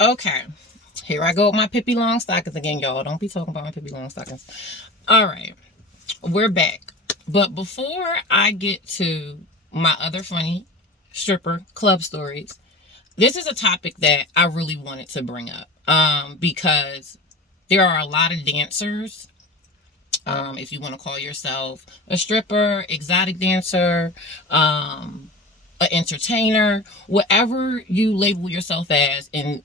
Okay. Here I go with my Pippi Longstockings again, y'all. Don't be talking about my Pippi Longstockings. All right. We're back. But before I get to my other funny stripper club stories, this is a topic that I really wanted to bring up. Because there are a lot of dancers. If you want to call yourself a stripper, exotic dancer, an entertainer, whatever you label yourself as in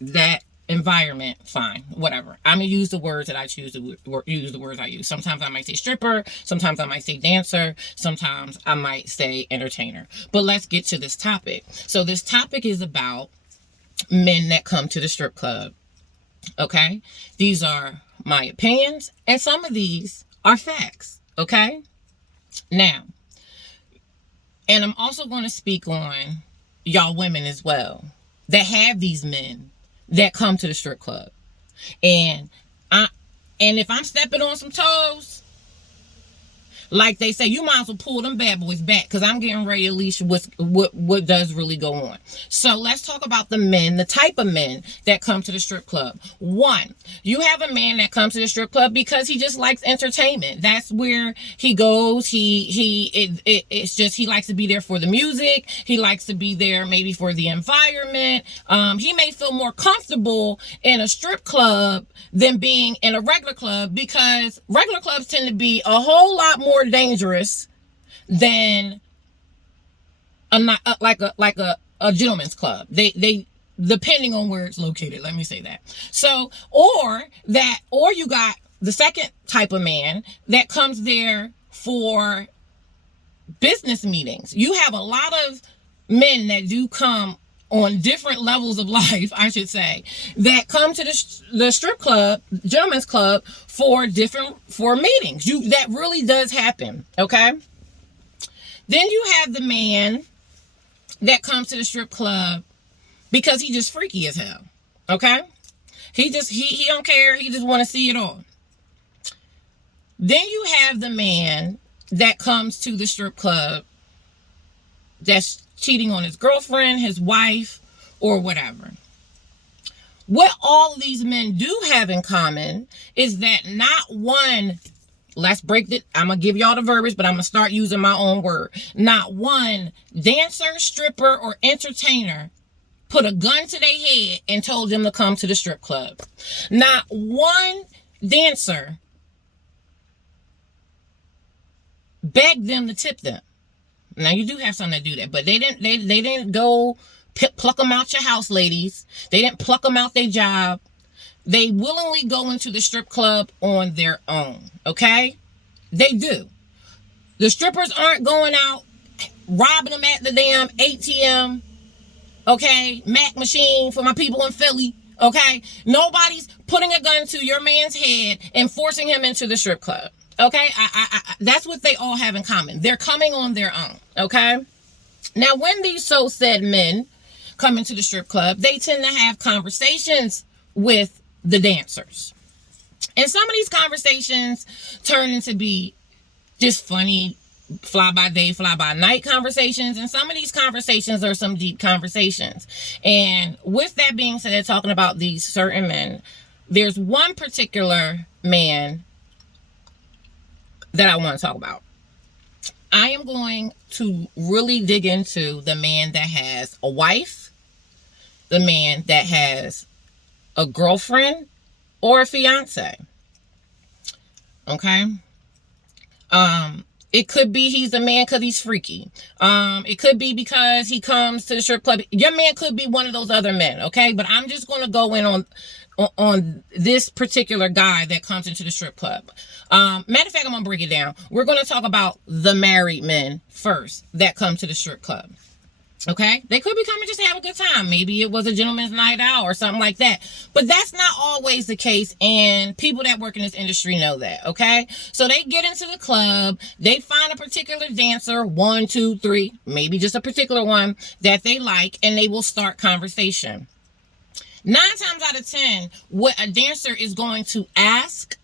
that environment, fine, whatever. I'm gonna use the words that I choose to use, the words I use. Sometimes I might say stripper, sometimes I might say dancer, sometimes I might say entertainer. But let's get to this topic. So this topic is about men that come to the strip club. Okay? These are my opinions, and some of these are facts. Okay? Now, and I'm also going to speak on y'all women as well that have these men that come to the strip club. And if I'm stepping on some toes, like they say, you might as well pull them bad boys back, because I'm getting ready to leash what does really go on. So let's talk about the men, the type of men that come to the strip club. One, you have a man that comes to the strip club because he just likes entertainment. That's where he goes. It's just he likes to be there for the music. He likes to be there maybe for the environment. He may feel more comfortable in a strip club than being in a regular club, because regular clubs tend to be a whole lot more dangerous than a gentleman's club. They depending on where it's located, let me say that. So or you got the second type of man that comes there for business meetings. You have a lot of men that do come on different levels of life, I should say, that come to the strip club, gentleman's club, for meetings. That really does happen, okay? Then you have the man that comes to the strip club because he just freaky as hell, okay? He don't care. He just want to see it all. Then you have the man that comes to the strip club that's cheating on his girlfriend, his wife, or whatever. What all of these men do have in common is that not one, let's break it, I'm going to give y'all the verbiage, but I'm going to start using my own word. Not one dancer, stripper, or entertainer put a gun to their head and told them to come to the strip club. Not one dancer begged them to tip them. Now, you do have some that do that, but they didn't go pluck them out your house, ladies. They didn't pluck them out their job. They willingly go into the strip club on their own, okay? They do. The strippers aren't going out robbing them at the damn ATM, okay? Mac machine for my people in Philly, okay? Nobody's putting a gun to your man's head and forcing him into the strip club. Okay, that's what they all have in common. They're coming on their own, okay? Now, when these so-said men come into the strip club, they tend to have conversations with the dancers. And some of these conversations turn into be just funny, fly-by-day, fly-by-night conversations. And some of these conversations are some deep conversations. And with that being said, talking about these certain men, there's one particular man that I want to talk about. I am going to really dig into the man that has a wife, the man that has a girlfriend or a fiance. Okay? It could be he's a man because he's freaky. It could be because he comes to the strip club. Your man could be one of those other men, okay? But I'm just going to go in on this particular guy that comes into the strip club. Matter of fact, I'm going to break it down. We're going to talk about the married men first that come to the strip club. Okay? They could be coming just to have a good time. Maybe it was a gentleman's night out or something like that. But that's not always the case, and people that work in this industry know that, okay? So they get into the club, they find a particular dancer, 1, 2, 3, maybe just a particular one that they like, and they will start conversation. 9 times out of 10, what a dancer is going to ask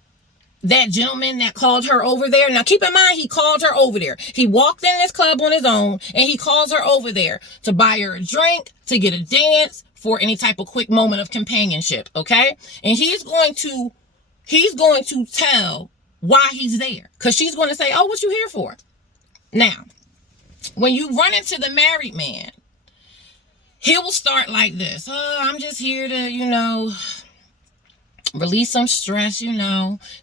that gentleman that called her over there. Now, keep in mind, he called her over there. He walked in this club on his own, and he calls her over there to buy her a drink, to get a dance, for any type of quick moment of companionship, okay? And he's going to tell why he's there, because she's going to say, oh, what you here for? Now, when you run into the married man, he will start like this. Oh, I'm just here to, release some stress,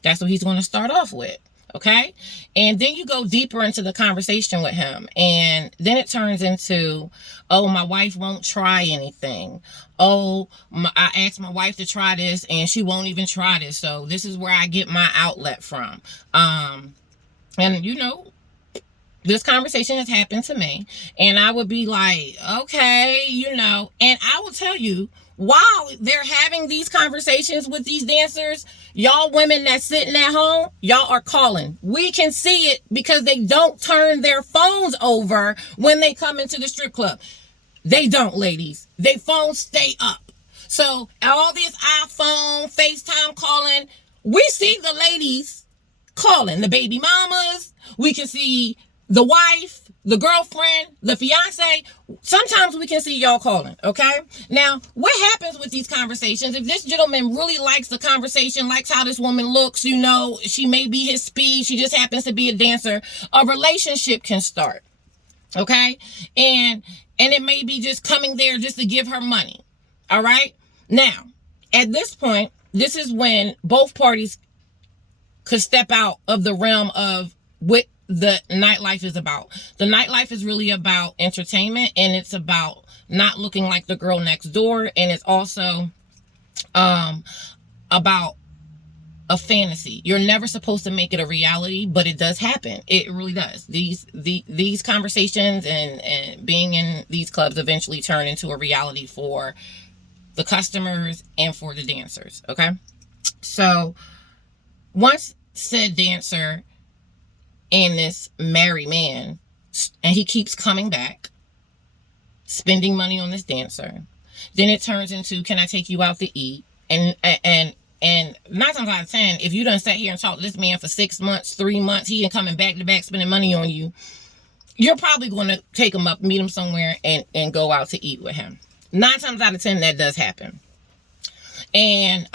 That's what he's going to start off with, okay? And then you go deeper into the conversation with him, and then it turns into, oh, my wife won't try anything. Oh, I asked my wife to try this, and she won't even try this, so this is where I get my outlet from. And, this conversation has happened to me, and I would be like, okay, and I will tell you, while they're having these conversations with these dancers, y'all women that's sitting at home, y'all are calling. We can see it because they don't turn their phones over when they come into the strip club. They don't, ladies. Their phones stay up. So all this iPhone, FaceTime calling, we see the ladies calling, the baby mamas. We can see the wife, the girlfriend, the fiance. Sometimes we can see y'all calling, okay? Now, what happens with these conversations? If this gentleman really likes the conversation, likes how this woman looks, she may be his speed, she just happens to be a dancer, a relationship can start, okay? And it may be just coming there just to give her money, all right? Now, at this point, this is when both parties could step out of the realm of what the nightlife is about. The nightlife is really about entertainment, and it's about not looking like the girl next door, and it's also about a fantasy. You're never supposed to make it a reality, but it does happen. It really does. These conversations and being in these clubs eventually turn into a reality for the customers and for the dancers, okay? So once said dancer and this married man, and he keeps coming back, spending money on this dancer. Then it turns into, can I take you out to eat? And 9 times out of 10, if you done sat here and talked to this man for 6 months, 3 months, he ain't coming back to back spending money on you, you're probably going to take him up, meet him somewhere, and go out to eat with him. 9 times out of 10, that does happen. And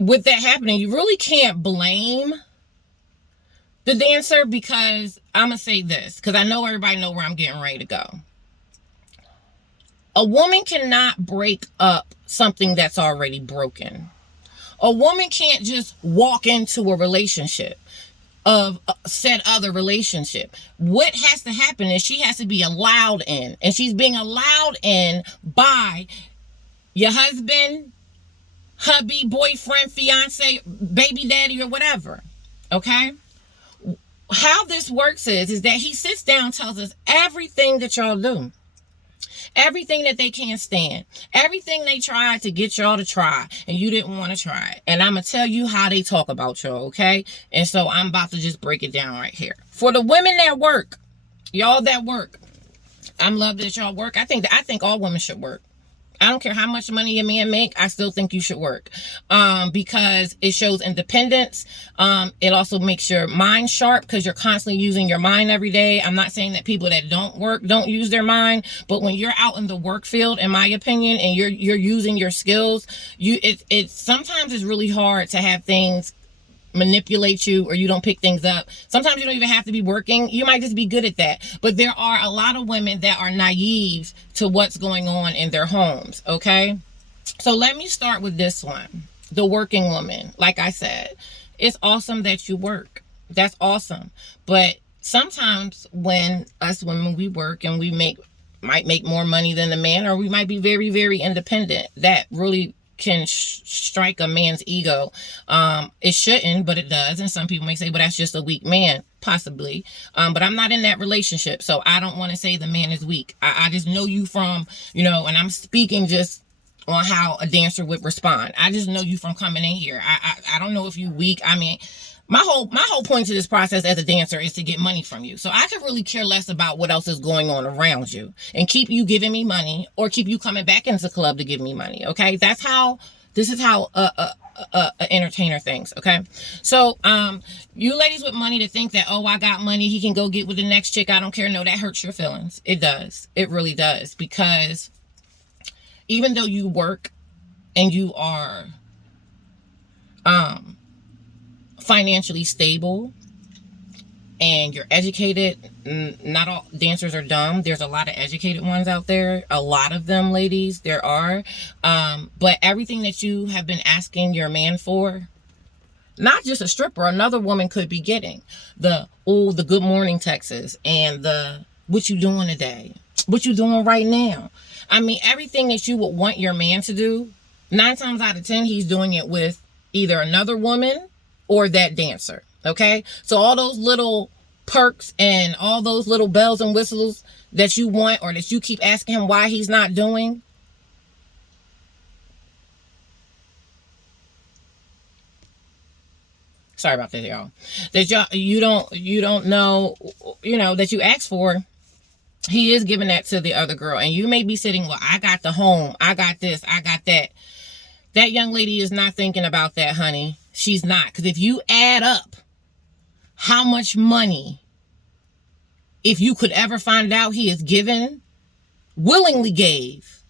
with that happening, you really can't blame the dancer, because I'm going to say this, because I know everybody know where I'm getting ready to go. A woman cannot break up something that's already broken. A woman can't just walk into a relationship of said other relationship. What has to happen is she has to be allowed in, and she's being allowed in by your husband, hubby, boyfriend, fiance, baby daddy, or whatever, okay? How this works is that he sits down, tells us everything that y'all do, everything that they can't stand, everything they tried to get y'all to try, and you didn't want to try it. And I'm going to tell you how they talk about y'all, okay? And so I'm about to just break it down right here. For the women that work, y'all that work, I'm love that y'all work. I think all women should work. I don't care how much money your man make. I still think you should work, because it shows independence. It also makes your mind sharp, because you're constantly using your mind every day. I'm not saying that people that don't work don't use their mind, but when you're out in the work field, in my opinion, and you're using your skills, it sometimes is really hard to have things manipulate you, or you don't pick things up. Sometimes you don't even have to be working. You might just be good at that. But there are a lot of women that are naive to what's going on in their homes, okay? So let me start with this one. The working woman. Like I said, it's awesome that you work. That's awesome. But sometimes when us women, we work and we might make more money than the man, or we might be very, very independent. That really can strike a man's ego. It shouldn't, but it does. And some people may say, but that's just a weak man, possibly. But I'm not in that relationship, so I don't want to say the man is weak. I just know you from, and I'm speaking just on how a dancer would respond. I just know you from coming in here. I don't know if you weak. I mean, my whole point to this process as a dancer is to get money from you. So I could really care less about what else is going on around you, and keep you giving me money, or keep you coming back into the club to give me money. Okay. This is how entertainer things. Okay, so you ladies with money to think that, oh, I got money, he can go get with the next chick, I don't care. No, that hurts your feelings. It does. It really does. Because even though you work and you are financially stable and you're educated, not all dancers are dumb. There's a lot of educated ones out there. A lot of them, ladies, there are. But everything that you have been asking your man for, not just a stripper, another woman could be getting. The good morning texts and the, what you doing today? What you doing right now? I mean, everything that you would want your man to do, 9 times out of 10, he's doing it with either another woman or that dancer. Okay, so all those little perks and all those little bells and whistles that you want, or that you keep asking him why he's not doing, sorry about that, y'all, that you don't know, that you asked for, he is giving that to the other girl. And you may be sitting, well, I got the home, I got this, I got that. That young lady is not thinking about that, honey. She's not. Because if you add up how much money, if you could ever find out he is given, willingly gave,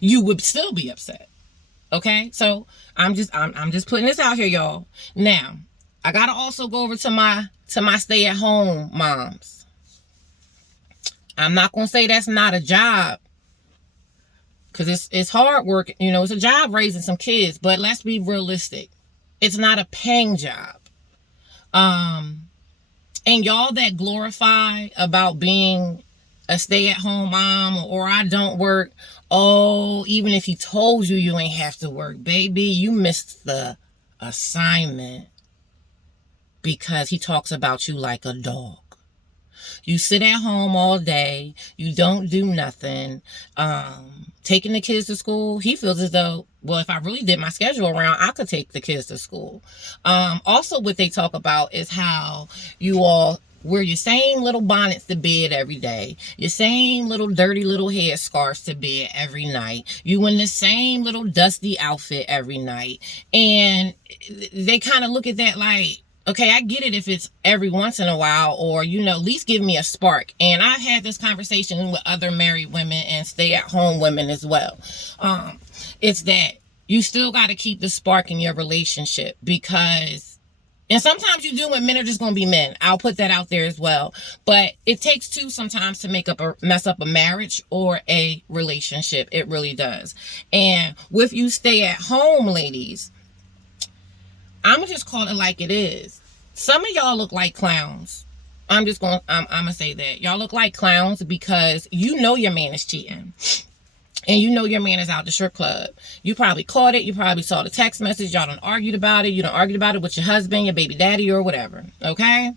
you would still be upset. Okay? So I'm just putting this out here, y'all. Now, I gotta also go over to my stay-at-home moms. I'm not gonna say that's not a job, because it's hard work. It's a job raising some kids, but let's be realistic. It's not a paying job. And y'all that glorify about being a stay-at-home mom, or I don't work, oh, even if he told you you ain't have to work, baby, you missed the assignment, because he talks about you like a dog. You sit at home all day, you don't do nothing, taking the kids to school. He feels as though, well, if I really did my schedule around, I could take the kids to school. Also, what they talk about is how you all wear your same little bonnets to bed every day, your same little dirty little headscarves to bed every night. You in the same little dusty outfit every night. And they kind of look at that like, okay, I get it if it's every once in a while, or, at least give me a spark. And I've had this conversation with other married women and stay-at-home women as well. It's that you still got to keep the spark in your relationship, because, and sometimes you do when men are just going to be men. I'll put that out there as well. But it takes two sometimes to mess up a marriage or a relationship. It really does. And with you stay-at-home ladies, I'm going to just call it like it is. Some of y'all look like clowns. I'm going to say that. Y'all look like clowns because your man is cheating. And your man is out the strip club. You probably caught it. You probably saw the text message. Y'all done argued about it. You done argued about it with your husband, your baby daddy, or whatever. Okay?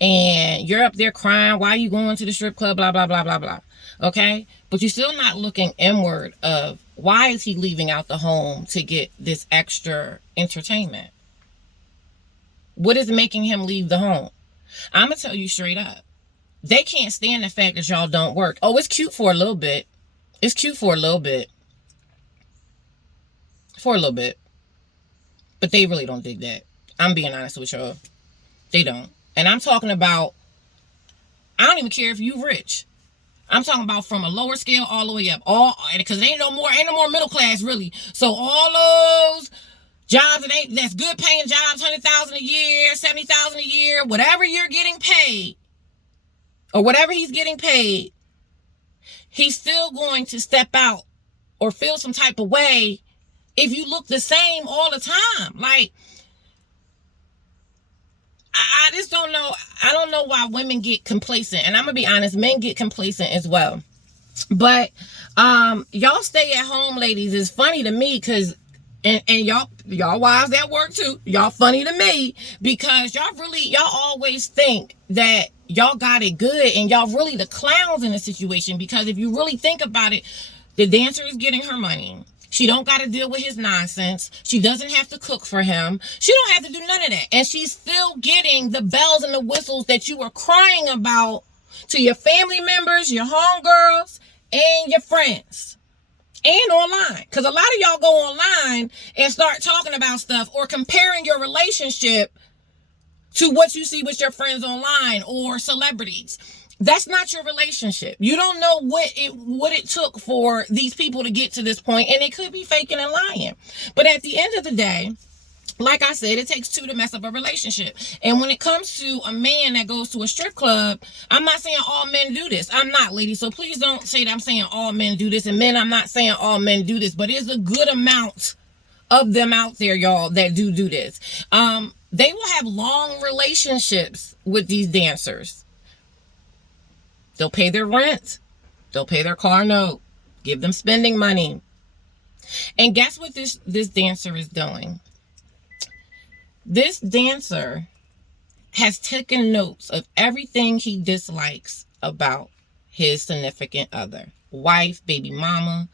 And you're up there crying. Why are you going to the strip club? Blah, blah, blah, blah, blah. Okay? But you're still not looking inward of, why is he leaving out the home to get this extra entertainment? What is making him leave the home? I'm going to tell you straight up. They can't stand the fact that y'all don't work. Oh, it's cute for a little bit. It's cute for a little bit. For a little bit. But they really don't dig that. I'm being honest with y'all. They don't. And I'm talking about, I don't even care if you rich. I'm talking about from a lower scale all the way up. Because ain't no more middle class really. So all those jobs that's good paying jobs, $100,000 a year, $70,000 a year, whatever you're getting paid, or whatever he's getting paid, he's still going to step out or feel some type of way if you look the same all the time. Like, I just don't know. I don't know why women get complacent. And I'm going to be honest, men get complacent as well. But y'all stay at home ladies is funny to me, because and y'all wives at work too, y'all funny to me, because y'all always think that y'all got it good, and y'all really the clowns in the situation. Because if you really think about it, the dancer is getting her money. She don't got to deal with his nonsense. She doesn't have to cook for him. She don't have to do none of that. And she's still getting the bells and the whistles that you were crying about to your family members, your homegirls, and your friends. and online. Because a lot of y'all go online and start talking about stuff or comparing your relationship to what you see with your friends online or celebrities. That's not your relationship. You don't know what it took for these people to get to this point, and it could be faking and lying. But at the end of the day, like I said, it takes two to mess up a relationship. And when it comes to a man that goes to a strip club, I'm not saying all men do this. I'm not, ladies. So please don't say that I'm saying all men do this. And men, I'm not saying all men do this. But there's a good amount of them out there, y'all, that do this. They will have long relationships with these dancers. They'll pay their rent. They'll pay their car note. Give them spending money. And guess what this dancer is doing? This dancer has taken notes of everything he dislikes about his significant other. Wife, baby mama,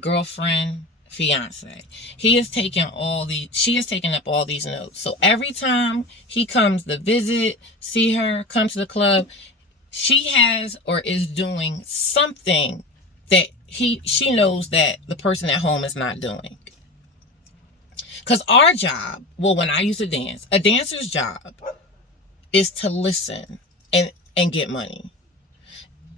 girlfriend, fiance. She has taken up all these notes. So every time he comes to visit, see her, come to the club, she has or is doing something that she knows that the person at home is not doing. Because our job, well, when I used to dance, a dancer's job is to listen and get money.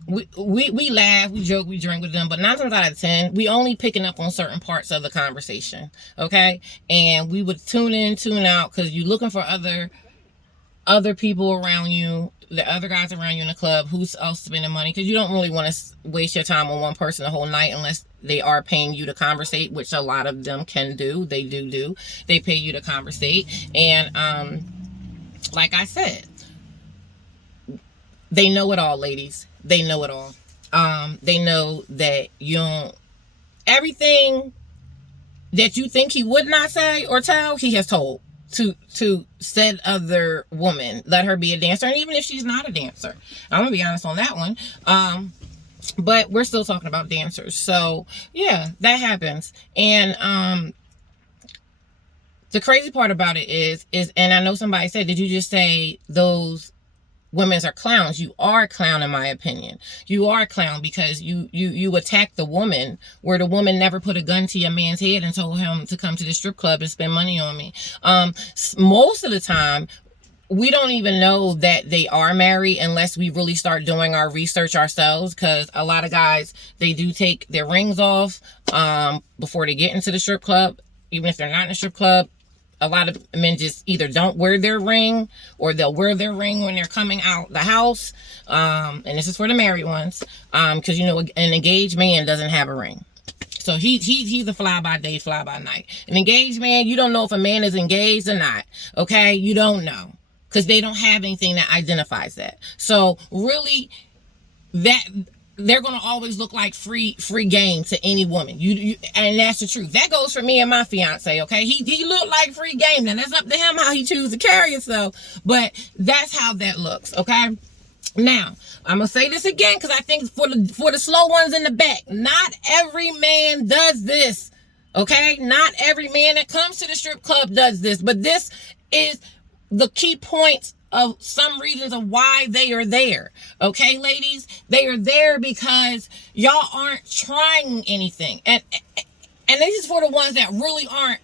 We laugh, we joke, we drink with them, but 9 times out of 10, we only picking up on certain parts of the conversation, okay? And we would tune in, tune out, because you're looking for other people around you, the other guys around you in the club, who's else spending money, because you don't really want to waste your time on one person the whole night unless they are paying you to conversate, which a lot of them can do. They do. They pay you to conversate. And like I said, they know it all, ladies. They know it all. They know that everything that you think he would not say or tell, he has told to said other woman. Let her be a dancer, and even if she's not a dancer, I'm gonna be honest on that one. But we're still talking about dancers, so yeah, that happens. And the crazy part about it is, and I know somebody said, did you just say those women are clowns? You are a clown, in my opinion. You are a clown because you attack the woman where the woman never put a gun to your man's head and told him to come to the strip club and spend money on me. Most of the time, we don't even know that they are married unless we really start doing our research ourselves, because a lot of guys, they do take their rings off before they get into the strip club. Even if they're not in a strip club, a lot of men just either don't wear their ring, or they'll wear their ring when they're coming out the house. And this is for the married ones, because an engaged man doesn't have a ring. So he's a fly by day, fly by night. An engaged man, you don't know if a man is engaged or not. Okay, you don't know, because they don't have anything that identifies that. So really, that they're going to always look like free game to any woman. And that's the truth. That goes for me and my fiance, okay? He looked like free game. Now, that's up to him how he chooses to carry himself, but that's how that looks, okay? Now, I'm going to say this again, because I think for the slow ones in the back, not every man does this, okay? Not every man that comes to the strip club does this, but this is the key points of some reasons of why they are there. Okay, ladies? They are there because y'all aren't trying anything. And this is for the ones that really aren't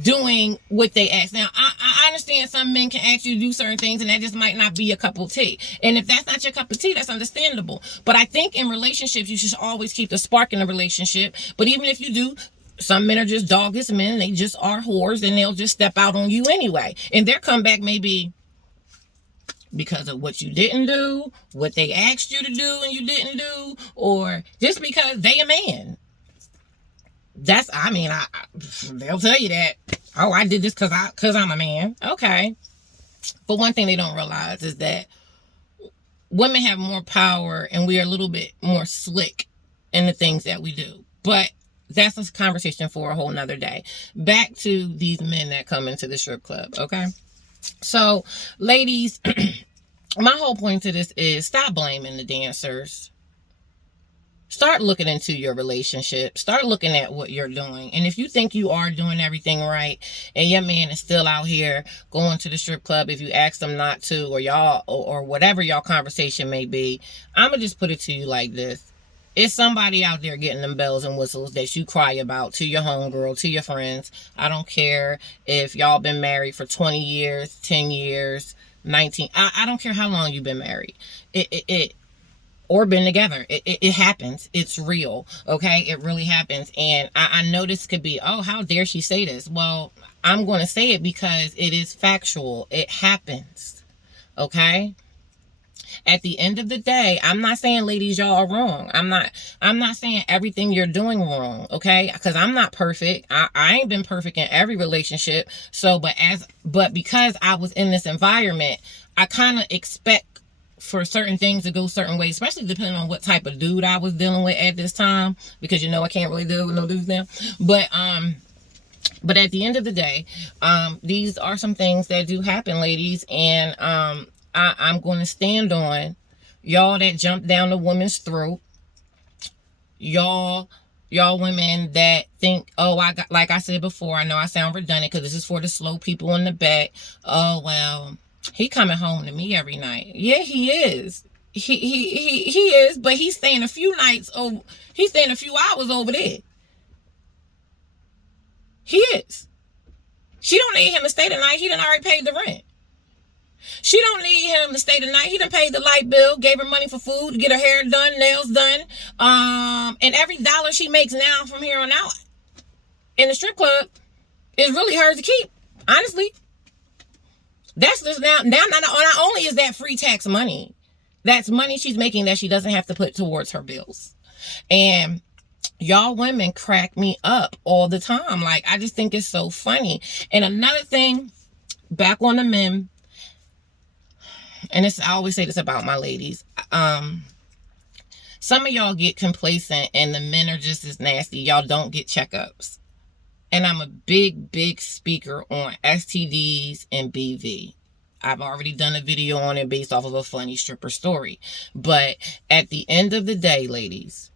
doing what they ask. Now, I understand some men can ask you to do certain things, and that just might not be a cup of tea. And if that's not your cup of tea, that's understandable. But I think in relationships, you should always keep the spark in the relationship. But even if you do, some men are just doggish men. They just are whores, and they'll just step out on you anyway. And their comeback may be because of what you didn't do, what they asked you to do and you didn't do, or just because they a man. They'll tell you that, oh, I did this because I'm a man. Okay. But one thing they don't realize is that women have more power, and we are a little bit more slick in the things that we do. But that's a conversation for a whole nother day. Back to these men that come into the strip club, okay? So, ladies, my whole point to this is stop blaming the dancers. Start looking into your relationship. Start looking at what you're doing. And if you think you are doing everything right, and your man is still out here going to the strip club, if you ask them not to, or y'all, or whatever y'all conversation may be, I'm going to just put it to you like this. It's somebody out there getting them bells and whistles that you cry about to your homegirl, to your friends. I don't care if y'all been married for 20 years, 10 years, 19. I don't care how long you've been married. It or been together. It happens. It's real. Okay? It really happens. And I know this could be, oh, how dare she say this? Well, I'm going to say it because it is factual. It happens. Okay? At the end of the day, I'm not saying, ladies, y'all are wrong. I'm not saying everything you're doing wrong, okay? Because I'm not perfect. I ain't been perfect in every relationship. So, but because I was in this environment, I kind of expect for certain things to go certain ways, especially depending on what type of dude I was dealing with at this time, because I can't really deal with no dudes now. But at the end of the day, these are some things that do happen, ladies, and I'm going to stand on y'all that jump down the woman's throat. Y'all women that think, oh, like I said before, I know I sound redundant because this is for the slow people in the back. Oh, well, he coming home to me every night. Yeah, he is. He is, but he's staying a few nights over. He's staying a few hours over there. He is. She don't need him to stay the night. He done already paid the rent. She don't need him to stay the night. He done paid the light bill, gave her money for food, get her hair done, nails done. And every dollar she makes now from here on out in the strip club is really hers to keep. Honestly. That's just now not only is that free tax money, that's money she's making that she doesn't have to put towards her bills. And y'all women crack me up all the time. Like, I just think it's so funny. And another thing, back on the men, and I always say this about my ladies. Some of y'all get complacent and the men are just as nasty. Y'all don't get checkups. And I'm a big speaker on STDs and BV. I've already done a video on it based off of a funny stripper story. But at the end of the day, ladies,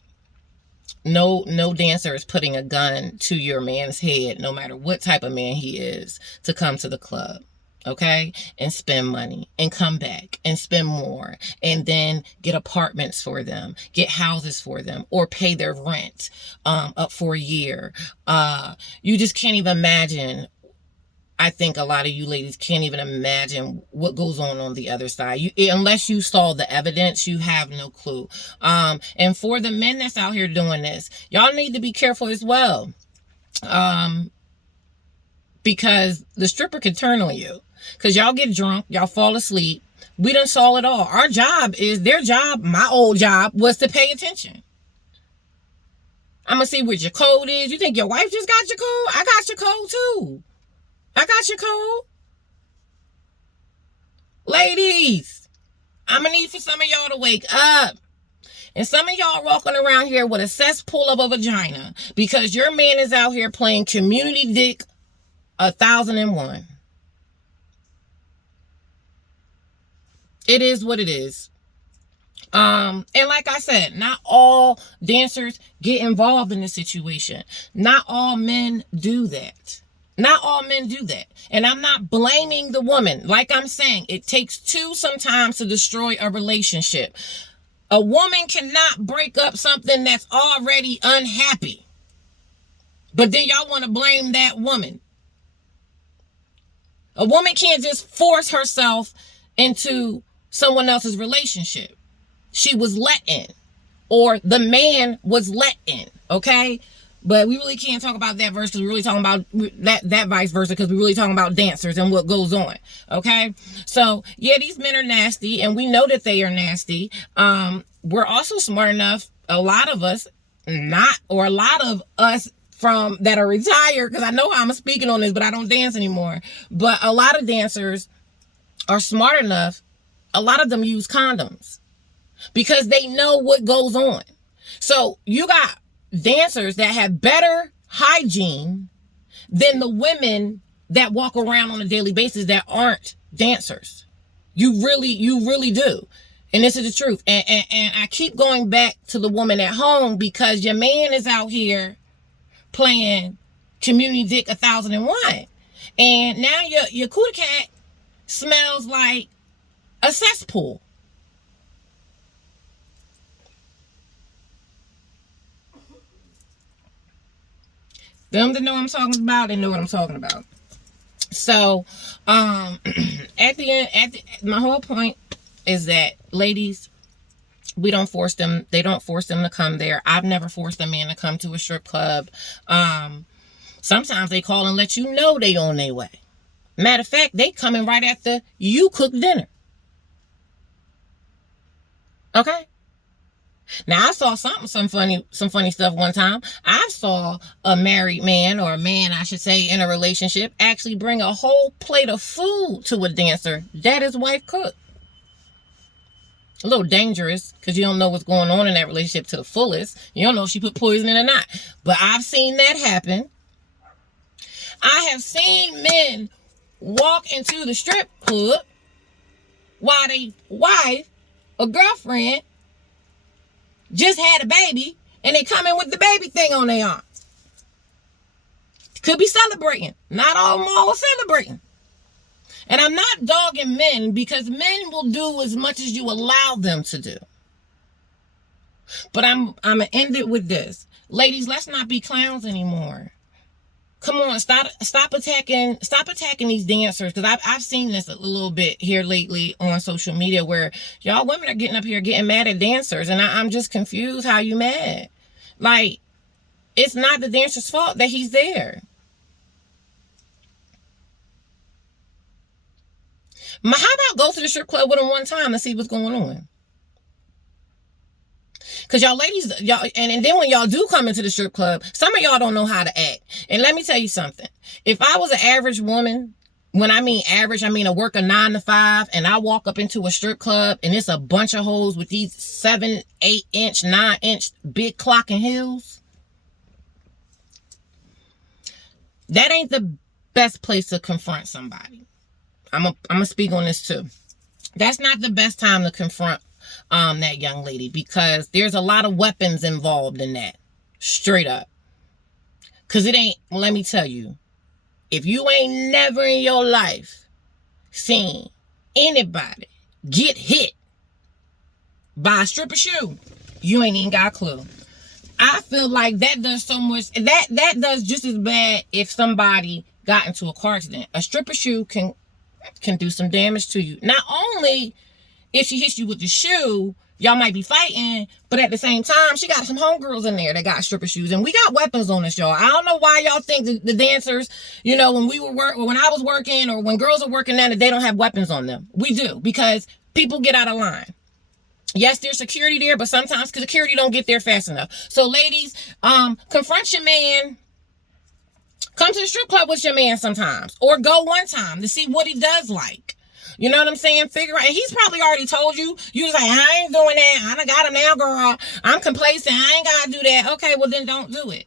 no dancer is putting a gun to your man's head, no matter what type of man he is, to come to the club. Okay, and spend money and come back and spend more and then get apartments for them, get houses for them, or pay their rent up for a year. You just can't even imagine. I think a lot of you ladies can't even imagine what goes on the other side. Unless you saw the evidence, you have no clue. And for the men that's out here doing this, y'all need to be careful as well. Because the stripper can turn on you. Because y'all get drunk, y'all fall asleep. We done saw it all. Our job is, their job, my old job, was to pay attention. I'm going to see what your code is. You think your wife just got your code? I got your code too. I got your code. Ladies, I'm going to need for some of y'all to wake up. And some of y'all walking around here with a cesspool of a vagina because your man is out here playing community dick 1001. It is what it is. And like I said, not all dancers get involved in this situation. Not all men do that. Not all men do that. And I'm not blaming the woman. Like I'm saying, it takes two sometimes to destroy a relationship. A woman cannot break up something that's already unhappy. But then y'all want to blame that woman. A woman can't just force herself into someone else's relationship. She was let in, or the man was let in, okay? But we really can't talk about that verse because we're really talking about that vice versa, because we're really talking about dancers and what goes on, okay? So, yeah, these men are nasty, and we know that they are nasty. We're also smart enough, a lot of us from that are retired, because I know how I'm speaking on this, but I don't dance anymore. But a lot of dancers are smart enough. A lot of them use condoms because they know what goes on. So you got dancers that have better hygiene than the women that walk around on a daily basis that aren't dancers. You really do. And this is the truth. And I keep going back to the woman at home, because your man is out here playing community dick 1001. And now your cootie cat smells like a cesspool. Them that know what I'm talking about, they know what I'm talking about. So, at the end, my whole point is that, ladies, we don't force them. They don't force them to come there. I've never forced a man to come to a strip club. Sometimes they call and let you know they on their way. Matter of fact, they coming right after you cook dinner. Okay? Now, I saw some funny stuff one time. I saw a married man, or a man, I should say, in a relationship, actually bring a whole plate of food to a dancer that his wife cooked. A little dangerous, because you don't know what's going on in that relationship to the fullest. You don't know if she put poison in or not. But I've seen that happen. I have seen men walk into the strip club while their wife or girlfriend just had a baby, and they come in with the baby thing on their arm. Could be celebrating. Not all more celebrating. And I'm not dogging men, because men will do as much as you allow them to do. But I'm going to end it with this. Ladies, let's not be clowns anymore. Come on, stop attacking these dancers, because I've seen this a little bit here lately on social media, where y'all women are getting up here getting mad at dancers, and I'm just confused how you mad. Like, it's not the dancer's fault that he's there. How about go to the strip club with him one time to see what's going on? Because y'all ladies, and then when y'all do come into the strip club, some of y'all don't know how to act. And let me tell you something. If I was an average woman, when I mean average, I mean I work a 9 to 5, and I walk up into a strip club and it's a bunch of hoes with these 7, 8 inch, 9 inch big clocking heels, that ain't the best place to confront somebody. I'm gonna speak on this too. That's not the best time to confront that young lady, because there's a lot of weapons involved in that. Straight up. Because it ain't, let me tell you, if you ain't never in your life seen anybody get hit by a stripper shoe, you ain't even got a clue. I feel like that does so much, that does just as bad if somebody got into a car accident. A stripper shoe can do some damage to you. Not only if she hits you with the shoe, y'all might be fighting, but at the same time, she got some homegirls in there that got stripper shoes, and we got weapons on us, y'all. I don't know why y'all think the dancers, when I was working, or when girls are working now, that they don't have weapons on them. We do, because people get out of line. Yes, there's security there, but sometimes security don't get there fast enough. So, ladies, confront your man. Come to the strip club with your man sometimes, or go one time to see what he does like. You know what I'm saying? Figure out. And he's probably already told you. You was like, I ain't doing that. I done got him now, girl. I'm complacent. I ain't got to do that. Okay, well, then don't do it.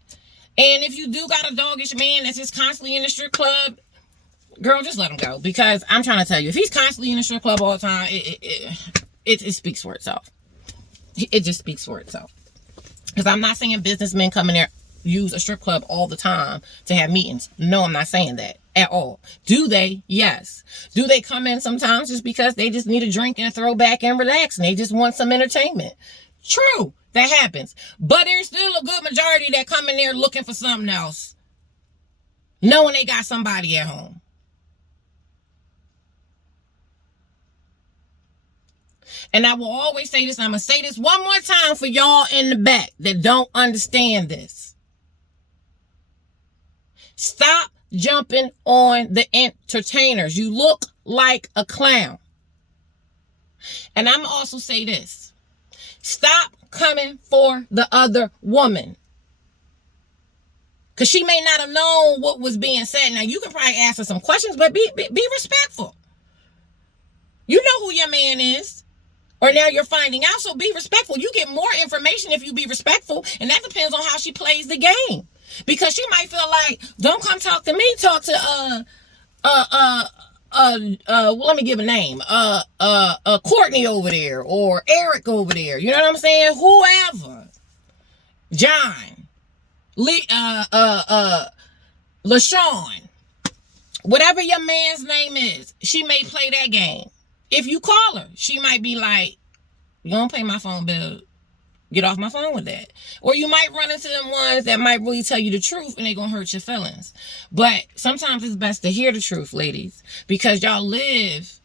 And if you do got a doggish man that's just constantly in the strip club, girl, just let him go. Because I'm trying to tell you, if he's constantly in the strip club all the time, it speaks for itself. It just speaks for itself. Because I'm not saying businessmen come in there use a strip club all the time to have meetings. No, I'm not saying that at all. Do they? Yes. Do they come in sometimes just because they just need a drink and a throwback and relax, and they just want some entertainment? True, that happens. But there's still a good majority that come in there looking for something else, knowing they got somebody at home. And I will always say this, and I'm going to say this one more time for y'all in the back that don't understand this. Stop jumping on the entertainers. You look like a clown. And I'm also say this. Stop coming for the other woman. Because she may not have known what was being said. Now, you can probably ask her some questions, but be respectful. You know who your man is. Or now you're finding out, so be respectful. You get more information if you be respectful, and that depends on how she plays the game. Because she might feel like, don't come talk to me, talk to let me give a name. Courtney over there, or Eric over there. You know what I'm saying? Whoever. John. LaShawn. Whatever your man's name is, she may play that game. If you call her, she might be like, you don't pay my phone bill. Get off my phone with that. Or you might run into them ones that might really tell you the truth and they're going to hurt your feelings. But sometimes it's best to hear the truth, ladies, because y'all live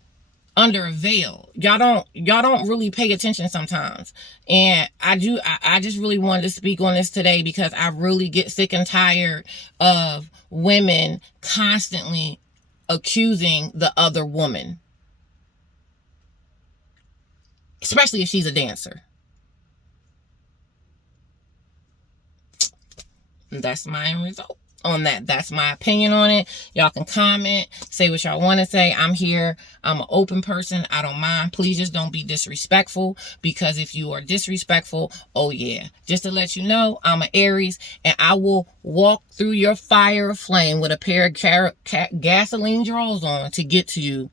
under a veil. Y'all don't really pay attention sometimes. And I just really wanted to speak on this today because I really get sick and tired of women constantly accusing the other woman, especially if she's a dancer. That's my end result on that. That's my opinion on it. Y'all can comment, say what y'all want to say. I'm here. I'm an open person. I don't mind. Please just don't be disrespectful, because if you are disrespectful, oh yeah, just to let you know, I'm an Aries and I will walk through your fire of flame with a pair of gasoline drawers on to get to you.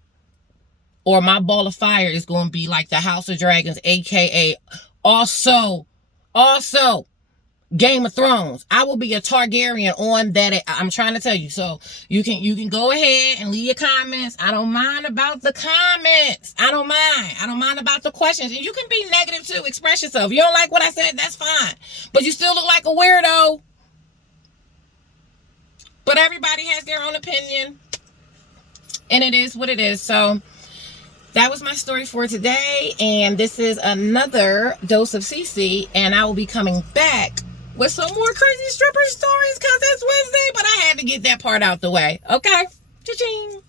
Or my ball of fire is going to be like the House of Dragons, aka also Game of Thrones. I will be a Targaryen on that. I'm trying to tell you. So you can go ahead and leave your comments. I don't mind about the comments. I don't mind about the questions. And you can be negative too. Express yourself. You don't like what I said, that's fine. But you still look like a weirdo. But everybody has their own opinion. And it is what it is. So that was my story for today. And this is another dose of CC. And I will be coming back with some more crazy stripper stories because it's Wednesday, but I had to get that part out the way. Okay? Cha-ching.